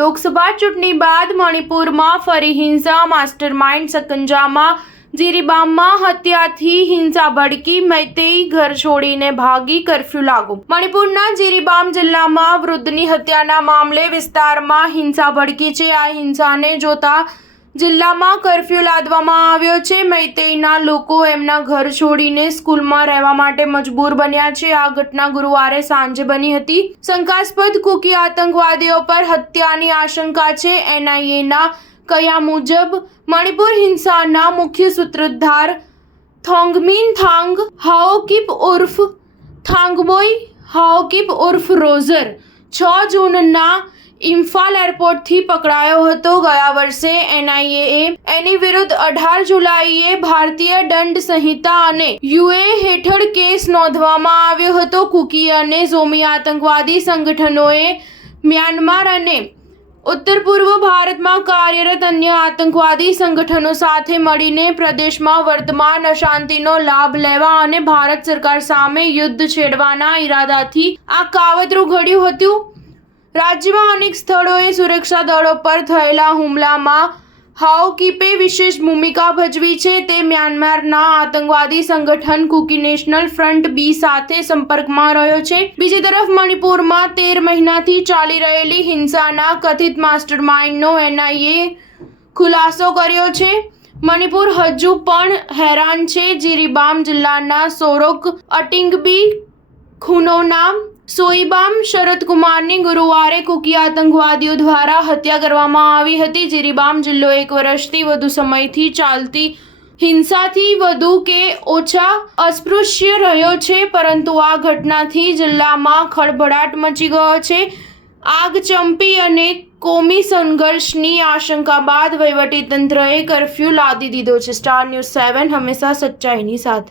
લોકસભા ચૂંટણી બાદ મણિપુરમાં ફરી હિંસા, માસ્ટરમાઇન્ડ સકંજામાં, જીરીબામમાં હત્યાથી હિંસા ભડકી, મૈતેઈ ઘર છોડીને ભાગી, કર્ફ્યુ લાગુ। મણિપુરના જીરીબામ જિલ્લામાં વૃદ્ધની હત્યાના મામલે વિસ્તારમાં હિંસા ભડકી છે। આ હિંસાને જોતા જિલ્લામાં કર્ફ્યુ લાદવામાં આવ્યો છે। મૈતેઈના લોકો એમના ઘર છોડીને સ્કૂલમાં રહેવા માટે મજબૂર બન્યા છે। આ ઘટના ગુરુવારે સાંજે બની હતી। શંકાસ્પદ કુકી આતંકવાદીઓ પર હત્યાની આશંકા છે। એનઆઈએના કહ્યા મુજબ મણિપુર હિંસાના મુખ્ય સૂત્રધાર થોંગમીન થાંગ હાઓકિપ ઉર્ફ થાંગબોઈ હાઓકિપ ઉર્ફ રોઝર 6 જૂનના ઇમ્ફાલ એરપોર્ટથી પકડાયો હતો। ગયા વર્ષે એનઆઈએએ એની વિરુદ્ધ 18 જુલાઈએ ભારતીય દંડ સંહિતા અને યુએ હેઠળ કેસ નોંધવામાં આવ્યો હતો। કુકી અને ઝોમી આતંકવાદી સંગઠનોએ મ્યાનમાર અને ઉત્તર પૂર્વ ભારતમાં કાર્યરત અન્ય આતંકવાદી સંગઠનો સાથે મળીને પ્રદેશમાં વર્તમાન અશાંતિનો લાભ લેવા અને ભારત સરકાર સામે યુદ્ધ છેડવાના ઈરાદાથી આ કાવતરું ઘડ્યું હતું। રાજ્યમાં અનેક સ્થળોએ સુરક્ષા દળો પર થયેલા હુમલામાં હાઓકિપે વિશેષ ભૂમિકા ભજવી છે। તે મ્યાનમારના આતંકવાદી સંગઠન કુકી નેશનલ ફ્રન્ટ બી સાથે સંપર્કમાં રહ્યો છે। બીજી તરફ મણિપુરમાં 13 મહિનાથી ચાલી રહેલી હિંસાના કથિત માસ્ટરમાઇન્ડનો એનઆઈએ ખુલાસો કર્યો છે। મણિપુર હજુ પણ હેરાન છે। જીરીબામ જિલ્લાના સોરોક અટિંગબી ખુનોના સોઈબામ શરદકુમારની ગુરુવારે કુકી આતંકવાદીઓ દ્વારા હત્યા કરવામાં આવી હતી। જીરીબામ જિલ્લો 1 વર્ષથી વધુ સમયથી ચાલતી હિંસાથી વધુ કે ઓછા અસ્પૃશ્ય રહ્યો છે, પરંતુ આ ઘટનાથી જિલ્લામાં ખળભળાટ મચી ગયો છે। આગ ચંપી અને કોમી સંઘર્ષની આશંકા બાદ વહીવટીતંત્રએ કર્ફ્યુ લાદી દીધો છે। સ્ટાર ન્યૂઝ 7 હંમેશા સચ્ચાઈની સાથે।